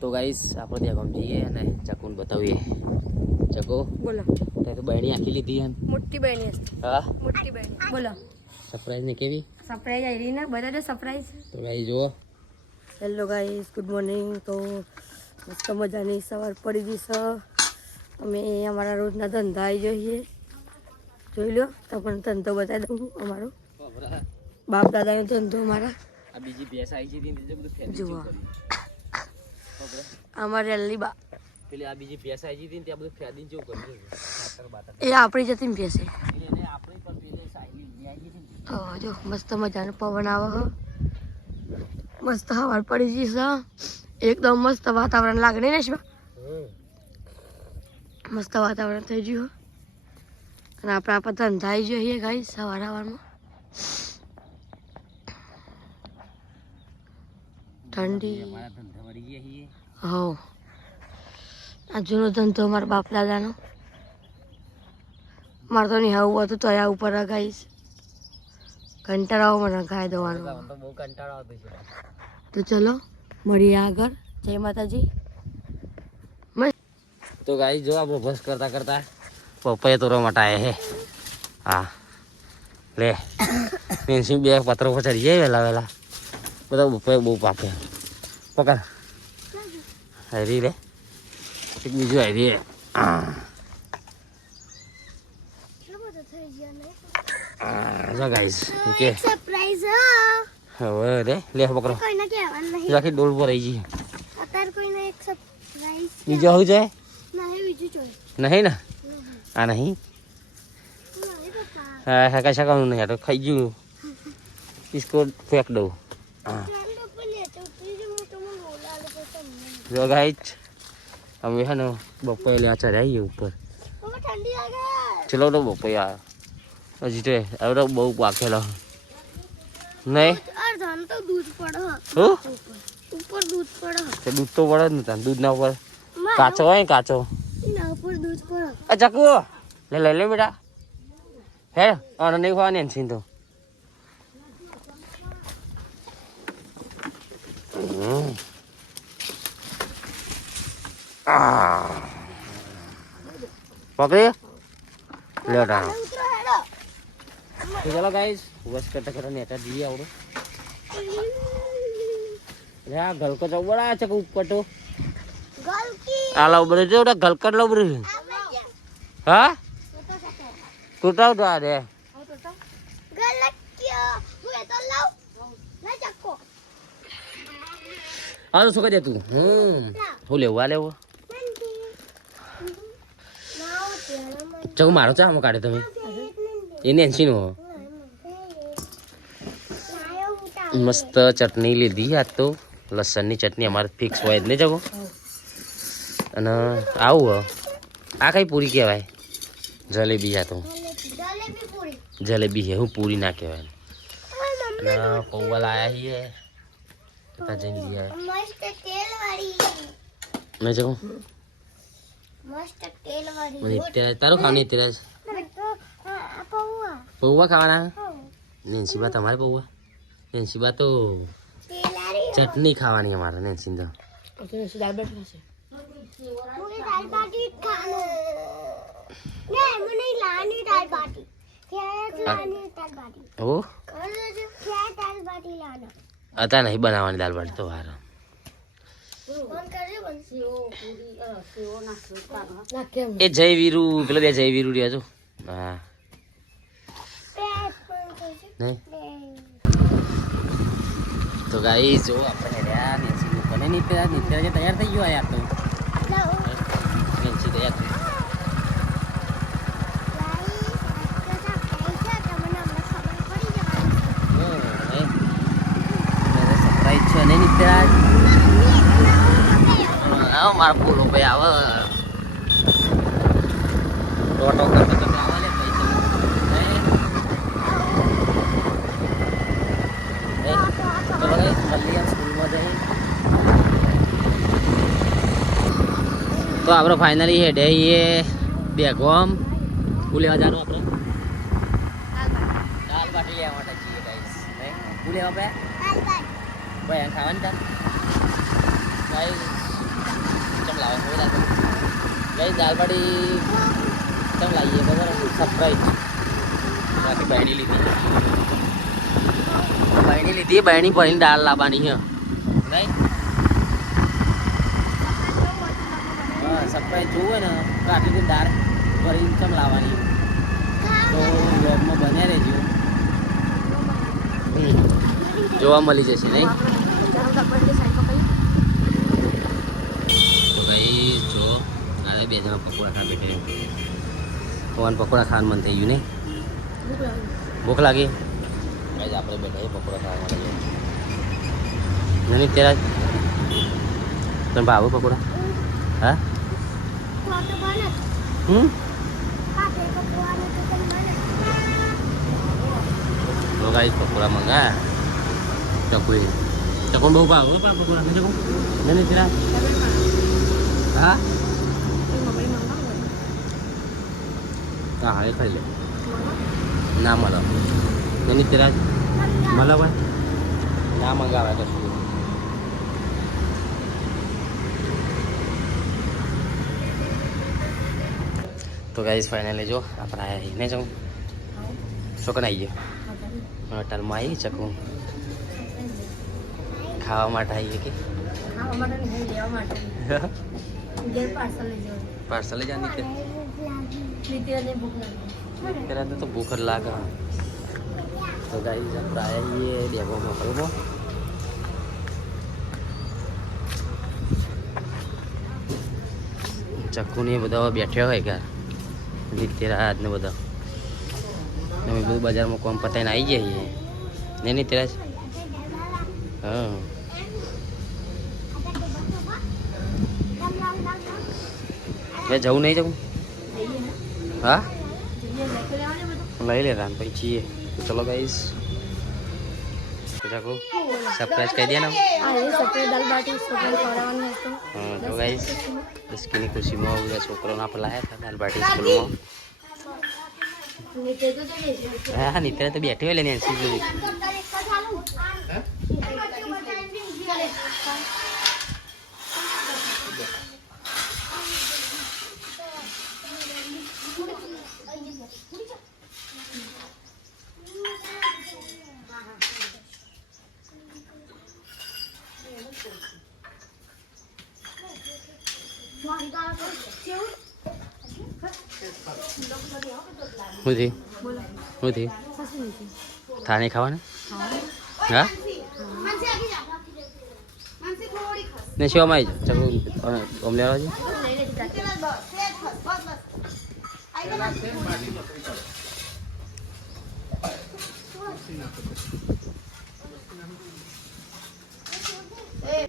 તો ગાઈસ આપણે ત્યાં ગામ જઈએ અને ચકુને બતાવીએ. ચકુ બોલો. તે તો બહેણી આખી લીધી હે. મોટી બહેની હા મોટી બહેની. બોલો. સરપ્રાઈઝ ને કેવી સરપ્રાઈઝ આવી ને બધા તો સરપ્રાઈઝ. તો ગાઈસ જુઓ. Hello guys, good morning. તો મસ્ત મજાની સવાર પડી ગઈ છે. અમે અમારા રોજના ધંધા આવી જઈએ. જોઈ લો, તમને ધંધો બતાવી દઉં અમારો. બાપ દાદાનો ધંધો અમારા. આ બીજી ભેંસ આવી છે તે બધું ફેદી જુઓ. ખબર અમારે રેલી બા પેલી આ બીજી ભેંસ આવી છે ત્યાં બધું ફેદીને જેવું કર્યું છે. ખાતર બાતર એ આપણી જતી ને ભેંસે. એને આપણે પણ પેલી સાઈલી લઈ આવી છે. તો જો મસ્ત મજાનો પવન આવે છે. મસ્ત હવાર પડી ગઈ છે. એકદમ મસ્ત વાતાવરણ લાગે ને શિવા. મસ્ત વાતાવરણ થઈ ગયું. અને આપણે ધંધા આવી જઈએ ગાઈસ સવાર સવારમાં. ઠંડી અમારા ધંધા વળી ગયા છીએ. હો આ જૂનો ધંધો અમારા બાપ દાદાનો. મારે તો નહીં આવું હતું તો અહીંયા ઉપર ગાઈસ કંટાળાઓ મને ગાય દવાનો. તો બહુ કંટાળો આવતો છે. તો ચલો મળીએ આગળ. જય માતાજી. તો ગાઈસ જો આપણે બસ કરતા કરતા પપ્પાએ તોરવા માટે આવ્યા હે. હા લે પેન્સિલ બે પત્રો પર ચડી જાય વહેલા વહેલા. બધા પપ્પાએ બહુ પાકે. પકડ હારી રે એક બીજું હારી જો ગાઈસ ઓકે સરપ્રાઈઝ હવે રે લે પકડો. કોઈને કહેવાનું નહીં. આખી ડોલ પર આવી ગઈ. અત્યારે કોઈને એક સરપ્રાઈઝ બીજો શું છે નહીં. બીજું જોઈ નહીં ને આ નહીં. નહીં પપ્પા. હા હા કશા કામનું નહીં. આ તો ખાઈ ગયું. इसको फेंक दो. हाँ जो गाइस हम है ना बप्पा ले चढ़ आइए ऊपर. चलो तो बप्पा यार हजी तो अब तो बहु पाखेला नहीं तो दूध पड़ो. हो ऊपर दूध पड़ो. तो दूध तो पड़ा नहीं. दूध ना ऊपर काचो है काचो. ना ऊपर दूध पड़ो. अच्छा को ले ले बेटा है और नहीं खाने सीन तो पकड़े ले रहा. तो चलो गाइस बस करता करता नेता दिए और या गल को तो बड़ा अच्छा ऊपर तो गल की आला ऊपर जो उड़ा गल कर लो ऊपर. हाँ टूटा उठा दे गल क्यों हुए तो लाओ ना चक्को. हाँ तो सुखा दे तू. हो ले वो चको मारो चा हम काटे तुम्हें ये नेंसी नो मस्त चटनी લીધી આ તો લસણની ચટણી અમારે ફિક્સ હોય જ ને જગો. અને આવું આ કઈ પૂરી કહેવાય જલેબી. આ તો જલેબી હે હું પૂરી ના કહેવાય. અને પૌવા લાયા છીએ તા જઈને લીયા मस्त तेल वाली. મેં જગો मस्त तेल वाली. મને ત્યાં તારો ખાવાની અત્યારે तो पौवा પૌવા ખાવાના. નેન્સીબા તમારે પૌવા. નેન્સીબા તો तेल वाली. ચટણી ખાવાની અમારે નેન્સી તો. मुझे दाल बाटी खाना. नहीं मुझे लानी दाल बाटी. क्या लानी दाल बाटी. ઓ कर दो क्या दाल बाटी लाना. હતા નહીં બનાવવાની દાલ બાટી તો વાર. कौन कर रहे बन सेव पूरी सेव ना એ જય વીરુ પેલો બે જય વીરુ રહ્યા છો. હા નહીં તો ગાઈસ જો આપણે રહ્યા નેન્સી બને નિત્ય જે તૈયાર થઈ ગયો આ યાર તો નેન્સી તૈયાર થઈ. સરપ્રાઈઝ છે નહીં નિત્ય. આવો મારા પૂરો ભાઈ આવે ટોટો કરતો કરતો આવે લે ભાઈ. તો ભાઈ જલ્દી આમ સ્કૂલમાં જઈએ. તો આપણે ફાઇનલી હેડે આવીએ બેગોમ. શું લેવા જવાનું આપણે? દાલ બાટી લેવા માટે છીએ ગાઈસ. શું લેવા ભાઈ? ભાઈ ખાવાની તાર ગાઈસ ગઈ દાલ બાટી કેમ લાવીએ ખબર સરપ્રાઈઝ બાકી બાયણી લીધી બાયણી ભરીને દાળ લાવવાની છે નહીં હા સરપ્રાઈઝ જોવું ને તો આટલી બધી દાળ ભરીને કેમ લાવવાની તો વ્લોગમાં બન્યા રહેજો જોવા મળી જશે નહીં તો ભાઈ જો ગાડે બે જણા પકોડા ખા બેઠે પવન પકોડા ખાવાનું મન થઈ ગયું નહીં ભૂખ લાગી ભાઈ આપણે બેઠા પકોડા ખાવા માટે નહીં તેરા તમે ભાવો પકોડા હા તો ગાઈ પકોડા મંગા ચકુન બહુ ભાવ પણ પકોડા નહીં ચકુન નહીં તેરા હા હા એ ખાઈ લે ના મળે નહીં તેરા મળે ભાઈ ના મંગાવે કશું તો ગાઈસ ફાઇનલી જો આપણે આવ્યા નહીં જાઉં શું આવી ગયો હોટલમાં આવી ચકું ખાવા માટે આવીએ કે પાર્સલ લઈ જવાની ત્યારે તો ભૂખ જ લાગે તો ગાઈસ આપણે આવીએ ડેમો મોકલવો ચક્કુ ને બધા બેઠ્યા હોય ઘર નિત્યરાજ ને બધા અમે બધું બજારમાં કોમ પતાવીને આવી જઈએ નહીં નિત્યરાજ હા મેં જવું નહીં જવું હા લઈ લેતા પછી છીએ ચલો ગાઈસ ચકુ સરપ્રાઈઝ કહી દે ને તો ગાઈસ इसकी खुशी में हो छोकरों ना पलाया था दाल बाटी स्कूल में हाँ नित्य तो बैठे हुए लेने હું થાળી ખાવાને હા ને શિવામાં આવી જાઓ ચકુ ઓમ લેવા છે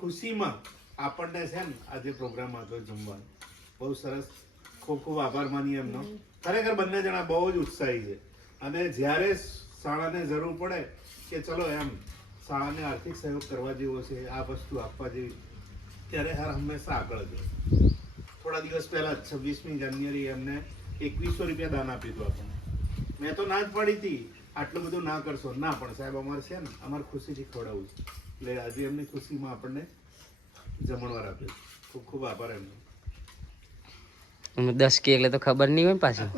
ખુશીમાં આપણને છે ને આજે પ્રોગ્રામ હતો જમવાનો બહુ સરસ ખૂબ ખૂબ આભાર માનીએ એમનો ખરેખર બંને જણા બહુ જ ઉત્સાહી છે અને જ્યારે શાળાને જરૂર પડે કે ચલો એમ શાળાને આર્થિક સહયોગ કરવા જેવો છે આ વસ્તુ આપવા જેવી ત્યારે હાર હંમેશા આગળ છે થોડા દિવસ પહેલા 26મી જાન્યુઆરી એમને 2100 રૂપિયા દાન આપ્યું હતું આપણને મેં તો ના જ પાડી હતી આટલું બધું ના કરશો ના પણ સાહેબ અમારે છે ને અમારે ખુશીથી ખવડાવવું છે એટલે આજે એમની ખુશીમાં આપણને જમણવાર આપ્યો ખૂબ ખૂબ આભાર એમનો 10 કે એટલે તો ખબર નહીં હોય પાછી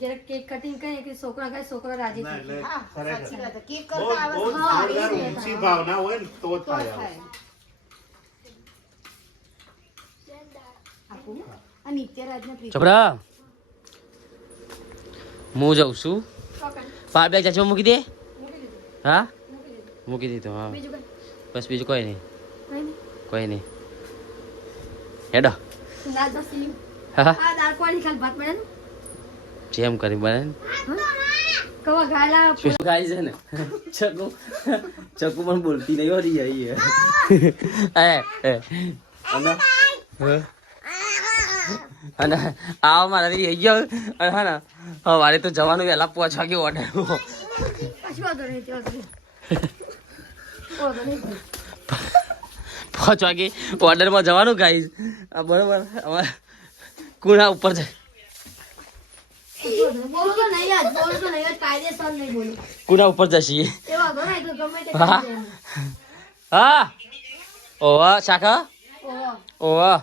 કેક કટિંગ કરીએ કે છોકરા કાંઈ છોકરા રાજી ના થાય. એટલે ખરેખર બહુ જોરદાર ઊંચી ભાવના હોય ને તો જ થાય આવું. છોકરા હું જાઉં છું પાર બેગ ચાચો મૂકી દે હા મૂકી દીધું હા બીજું કઈ? બસ બીજું કોઈ નહીં નહીં ને? કોઈ નહીં હેડો દાળ તો સીમ. હા આ દાળ કોની ખાલી ભાત મળે ને? જેમ કરી બને કવા ગાયલા શું ગાય છે ને ચકુ ચકુ પણ બોલતી નહીં હોતી જાય અને આવો મારાથી આવી ગયો અને હા ને મારે તો જવાનું વહેલા 5 વાગે ઓર્ડર પાછી વાંધો નહીં, તે વાંધો નહીં. વાંધો નહીં. 5 વાગે ઓર્ડરમાં જવાનું ગાઈસ બરોબર અમારે કુણા ઉપર જાય બોલતો નહીં આજ, બોલતો નહીં આજ, કાયદેસર નહીં બોલું. કુણા ઉપર જશીએ એ વાંધો નહીં, તો ગમે તે હા કરી દે. હા ઓવા શાખા ઓહો ઓવા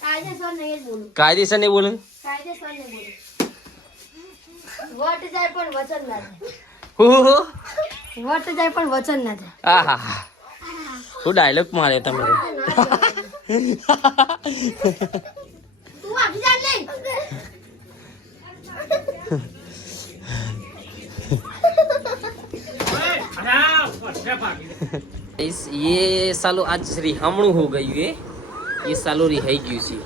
કાયદેસર નહીં બોલું કાયદેસર નહીં બોલું કાયદેસર નહીં બોલું વટ જાય પણ વચન ના જાય હું વટ જાય પણ વચન ના જાય આહા શું ડાયલોગ મારે તમે તું આખી જાન લે इस ये सालो आज रिहामणું हो गયું ये सालो रिहाई ગયું છે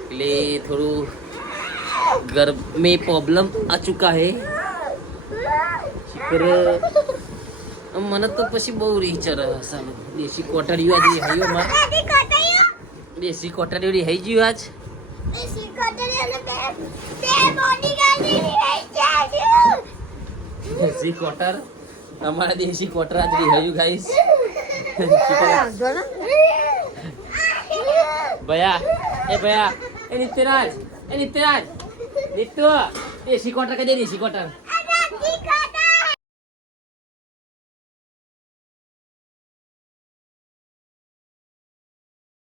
એટલે થોડું घर में प्रॉब्लम आ चुका है पर મને તો પછી બહુ રીચર સાલો દેશી કોટડીઓ આજે હૈયો માર દેશી કોટડીઓ રહી ગયું આજ દેશી કોટર અમારા દેશી કોટર આજ રહ્યું ગાઈસ આવજો ને ભયા એ નિત્યરાજ નિત્તુ દેશી કોટર કદે દેશી કોટર